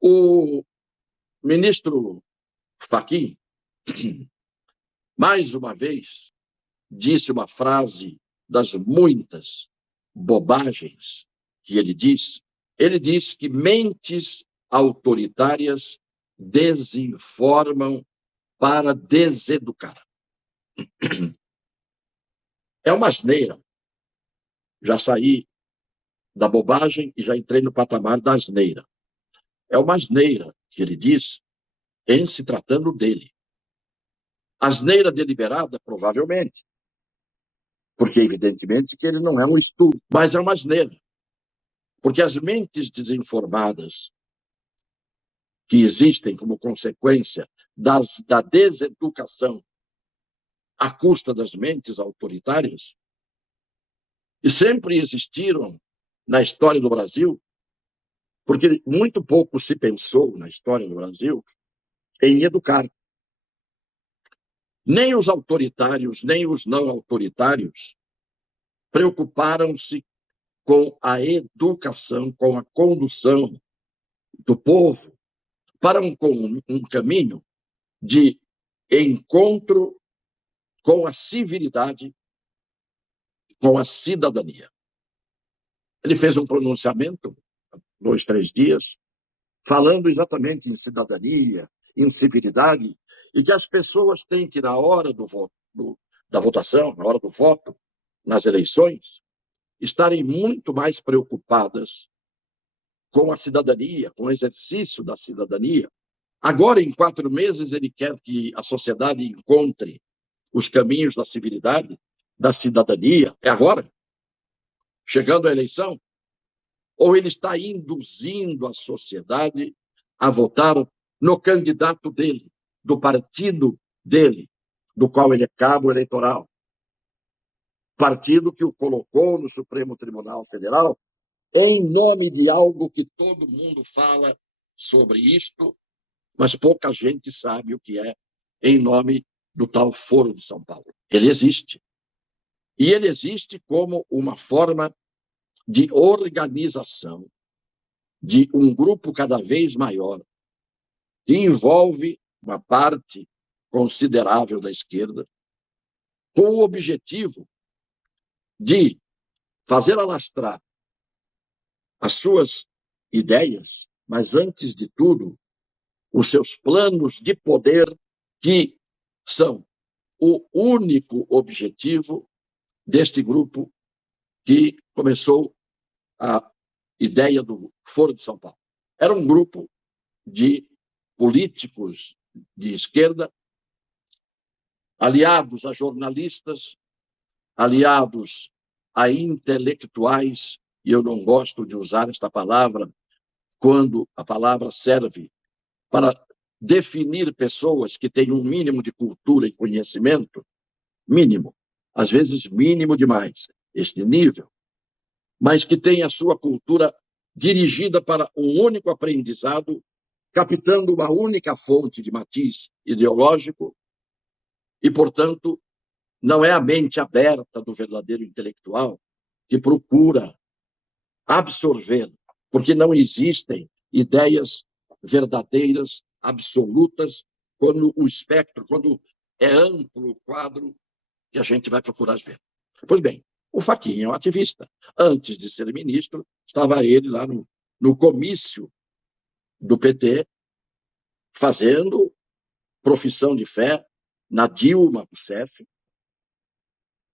O ministro Fachin, mais uma vez, disse uma frase das muitas bobagens que ele diz. Ele diz que mentes autoritárias desinformam para deseducar. É uma asneira. Já saí da bobagem e já entrei no patamar da asneira. É uma asneira que ele diz em se tratando dele. Asneira deliberada, provavelmente, porque evidentemente que ele não é um estudo, mas é uma asneira. Porque as mentes desinformadas que existem como consequência da deseducação à custa das mentes autoritárias, e sempre existiram na história do Brasil, porque muito pouco se pensou na história do Brasil em educar. Nem os autoritários, nem os não autoritários preocuparam-se com a educação, com a condução do povo para um caminho de encontro com a civilidade, com a cidadania. Ele fez um pronunciamento, 2, 3 dias, falando exatamente em cidadania, em civilidade, e que as pessoas têm que, na hora da votação, na hora do voto, nas eleições, estarem muito mais preocupadas com a cidadania, com o exercício da cidadania. Agora, em 4 meses, ele quer que a sociedade encontre os caminhos da civilidade, da cidadania. É agora? Chegando à eleição? Ou ele está induzindo a sociedade a votar no candidato dele, do partido dele, do qual ele é cabo eleitoral? Partido que o colocou no Supremo Tribunal Federal em nome de algo que todo mundo fala sobre isto, mas pouca gente sabe o que é, em nome do tal Foro de São Paulo. Ele existe. E ele existe como uma forma de organização de um grupo cada vez maior, que envolve uma parte considerável da esquerda, com o objetivo de fazer alastrar as suas ideias, mas, antes de tudo, os seus planos de poder, que são o único objetivo deste grupo que começou a ideia do Foro de São Paulo. Era um grupo de políticos de esquerda, aliados a jornalistas, aliados a intelectuais, e eu não gosto de usar esta palavra quando a palavra serve para definir pessoas que têm um mínimo de cultura e conhecimento, mínimo, às vezes mínimo demais, este nível, mas que têm a sua cultura dirigida para um único aprendizado, captando uma única fonte de matiz ideológico e, portanto, não é a mente aberta do verdadeiro intelectual que procura absorver, porque não existem ideias verdadeiras, absolutas, quando o espectro, quando é amplo o quadro que a gente vai procurar ver. Pois bem, o Fachin é um ativista. Antes de ser ministro, estava ele lá no comício do PT, fazendo profissão de fé na Dilma Rousseff,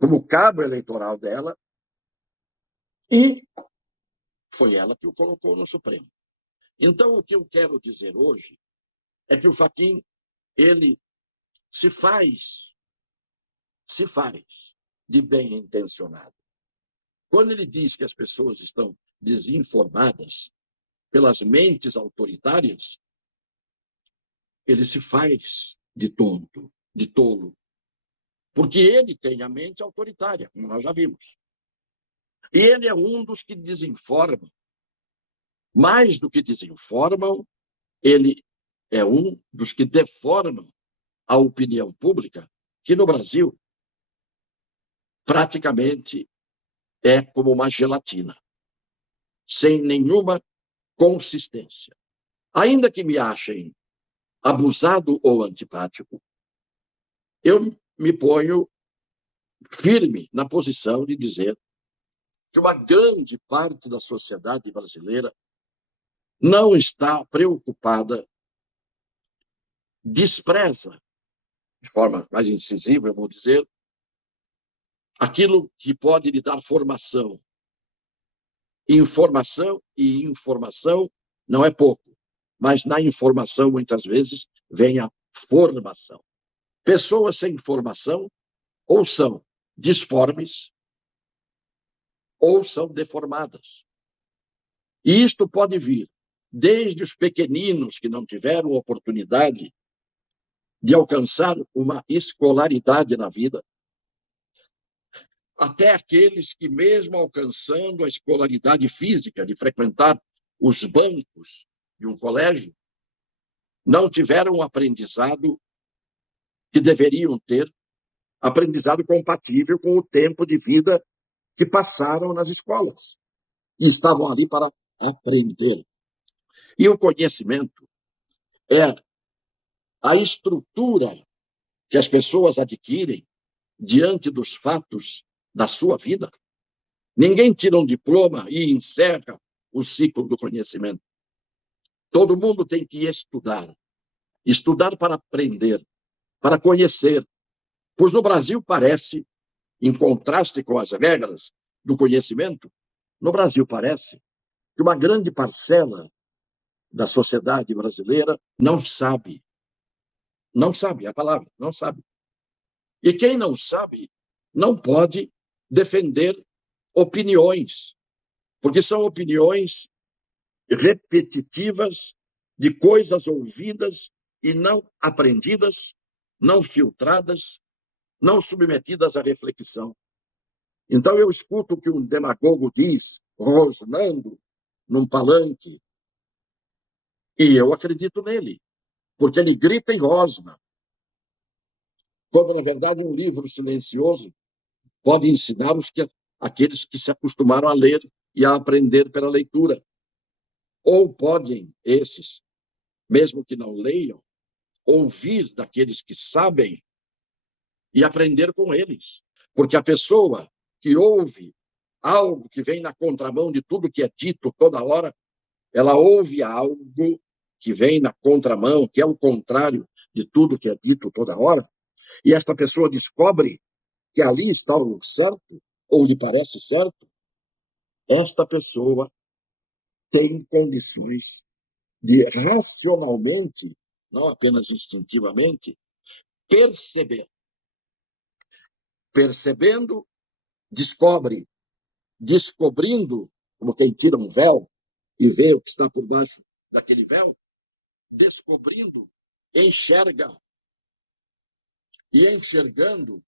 como cabo eleitoral dela, e foi ela que o colocou no Supremo. Então, o que eu quero dizer hoje é que o Fachin, ele se faz de bem intencionado. Quando ele diz que as pessoas estão desinformadas pelas mentes autoritárias, ele se faz de tonto, de tolo, porque ele tem a mente autoritária, como nós já vimos. E ele é um dos que desinformam. Mais do que desinformam, ele é um dos que deformam a opinião pública, que no Brasil praticamente é como uma gelatina, sem nenhuma consistência. Ainda que me achem abusado ou antipático, eu me ponho firme na posição de dizer que uma grande parte da sociedade brasileira não está preocupada, despreza, de forma mais incisiva, eu vou dizer, aquilo que pode lhe dar formação. Informação e informação não é pouco, mas na informação, muitas vezes, vem a formação. Pessoas sem formação ou são disformes ou são deformadas. E isto pode vir desde os pequeninos que não tiveram oportunidade de alcançar uma escolaridade na vida, até aqueles que, mesmo alcançando a escolaridade física, de frequentar os bancos de um colégio, não tiveram o aprendizado que deveriam ter, aprendizado compatível com o tempo de vida que passaram nas escolas e estavam ali para aprender. E o conhecimento é a estrutura que as pessoas adquirem diante dos fatos da sua vida. Ninguém tira um diploma e encerra o ciclo do conhecimento. Todo mundo tem que estudar. Estudar para aprender, para conhecer. Pois no Brasil parece, em contraste com as regras do conhecimento, no Brasil parece que uma grande parcela da sociedade brasileira não sabe. Não sabe, é a palavra, não sabe. E quem não sabe não pode defender opiniões, porque são opiniões repetitivas de coisas ouvidas e não aprendidas, não filtradas, não submetidas à reflexão. Então eu escuto o que um demagogo diz, rosnando num palanque, e eu acredito nele, porque ele grita e rosna. Quando, na verdade, um livro silencioso pode ensinar aqueles que se acostumaram a ler e a aprender pela leitura. Ou podem, esses, mesmo que não leiam, ouvir daqueles que sabem e aprender com eles. Porque a pessoa que ouve algo que vem na contramão de tudo que é dito toda hora, ela ouve algo que vem na contramão, que é o contrário de tudo que é dito toda hora, e esta pessoa descobre que ali está o certo, ou lhe parece certo, esta pessoa tem condições de racionalmente, não apenas instintivamente, perceber. Percebendo, descobre. Descobrindo, como quem tira um véu e vê o que está por baixo daquele véu, descobrindo, enxerga. E enxergando,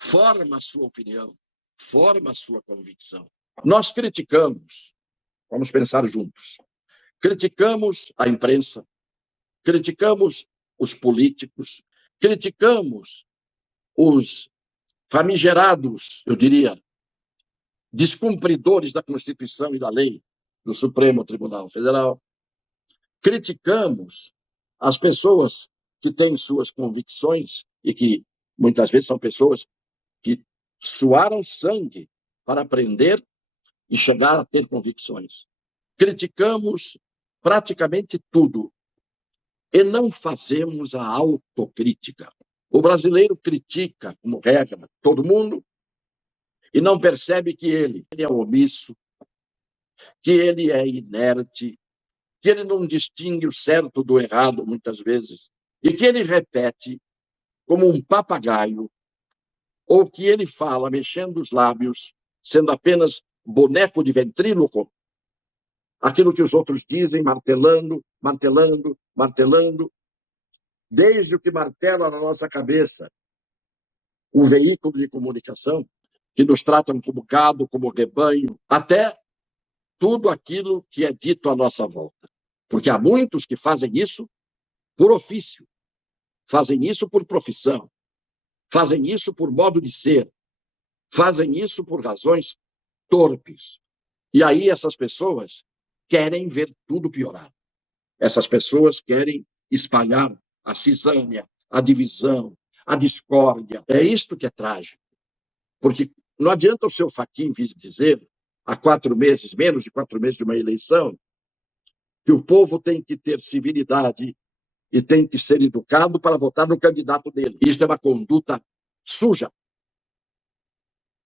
forma a sua opinião, forma a sua convicção. Nós criticamos, vamos pensar juntos, criticamos a imprensa, criticamos os políticos, criticamos os famigerados, eu diria, descumpridores da Constituição e da lei do Supremo Tribunal Federal. Criticamos as pessoas que têm suas convicções e que muitas vezes são pessoas que suaram sangue para aprender e chegar a ter convicções. Criticamos praticamente tudo e não fazemos a autocrítica. O brasileiro critica, como regra, todo mundo e não percebe que ele é omisso, que ele é inerte, que ele não distingue o certo do errado muitas vezes e que ele repete como um papagaio ou que ele fala mexendo os lábios, sendo apenas boneco de ventríloco, aquilo que os outros dizem, martelando, martelando, martelando, desde o que martela na nossa cabeça o veículo de comunicação, que nos tratam como gado, como rebanho, até tudo aquilo que é dito à nossa volta. Porque há muitos que fazem isso por ofício, fazem isso por profissão, fazem isso por modo de ser, fazem isso por razões torpes. E aí essas pessoas querem ver tudo piorar. Essas pessoas querem espalhar a cisânia, a divisão, a discórdia. É isto que é trágico. Porque não adianta o seu Fachin vir dizer, há 4 meses, menos de 4 meses de uma eleição, que o povo tem que ter civilidade e tem que ser educado para votar no candidato dele. Isto é uma conduta suja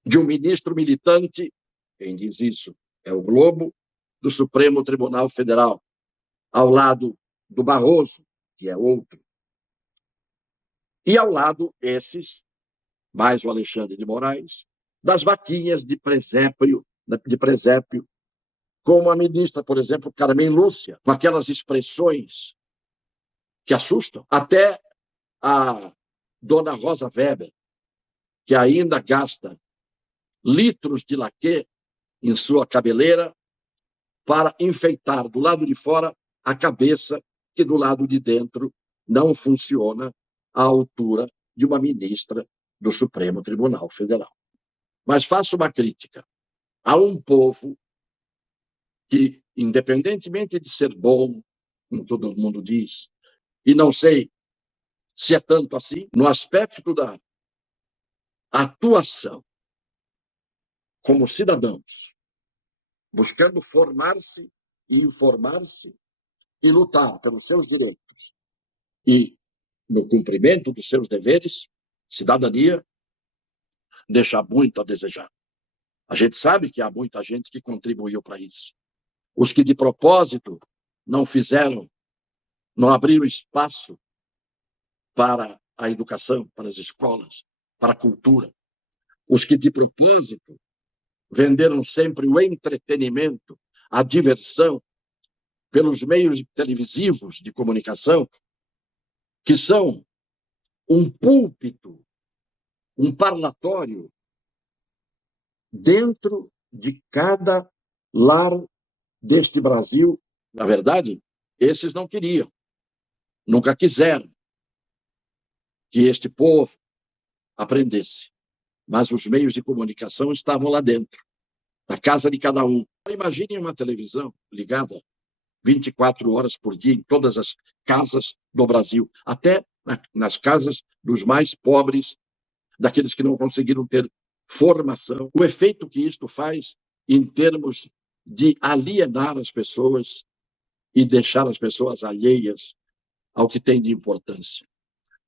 de um ministro militante. Quem diz isso é o Globo, do Supremo Tribunal Federal, ao lado do Barroso, que é outro. E ao lado, esses, mais o Alexandre de Moraes, das vaquinhas de presépio, como a ministra, por exemplo, Carmen Lúcia, com aquelas expressões que assustam. Até a dona Rosa Weber, que ainda gasta litros de laquê em sua cabeleira para enfeitar do lado de fora a cabeça, que do lado de dentro não funciona à altura de uma ministra do Supremo Tribunal Federal. Mas faço uma crítica a um povo que, independentemente de ser bom, como todo mundo diz, e não sei se é tanto assim, no aspecto da atuação como cidadãos, buscando formar-se e informar-se e lutar pelos seus direitos e no cumprimento dos seus deveres, cidadania, deixa muito a desejar. A gente sabe que há muita gente que contribuiu para isso. Os que de propósito não fizeram, não abriram espaço para a educação, para as escolas, para a cultura. Os que de propósito venderam sempre o entretenimento, a diversão, pelos meios televisivos de comunicação, que são um púlpito, um parlatório dentro de cada lar deste Brasil. Na verdade, esses não queriam, nunca quiseram que este povo aprendesse, mas os meios de comunicação estavam lá dentro, na casa de cada um. Imaginem uma televisão ligada 24 horas por dia em todas as casas do Brasil, até nas casas dos mais pobres, daqueles que não conseguiram ter formação. O efeito que isto faz em termos de alienar as pessoas e deixar as pessoas alheias ao que tem de importância.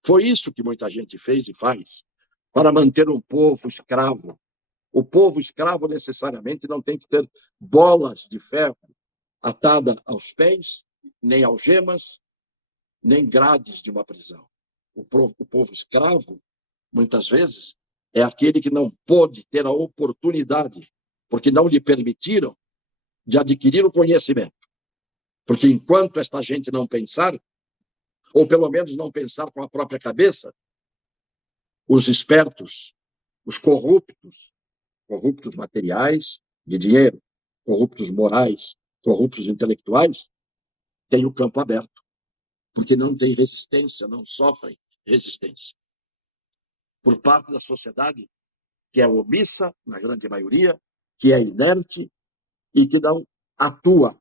Foi isso que muita gente fez e faz para manter um povo escravo. O povo escravo necessariamente não tem que ter bolas de ferro atada aos pés, nem algemas, nem grades de uma prisão. O povo escravo, muitas vezes, é aquele que não pôde ter a oportunidade, porque não lhe permitiram, de adquirir o conhecimento. Porque enquanto esta gente não pensar, ou pelo menos não pensar com a própria cabeça, os espertos, os corruptos, corruptos materiais, de dinheiro, corruptos morais, corruptos intelectuais, têm o campo aberto, porque não tem resistência, não sofrem resistência por parte da sociedade, que é omissa, na grande maioria, que é inerte e que não atua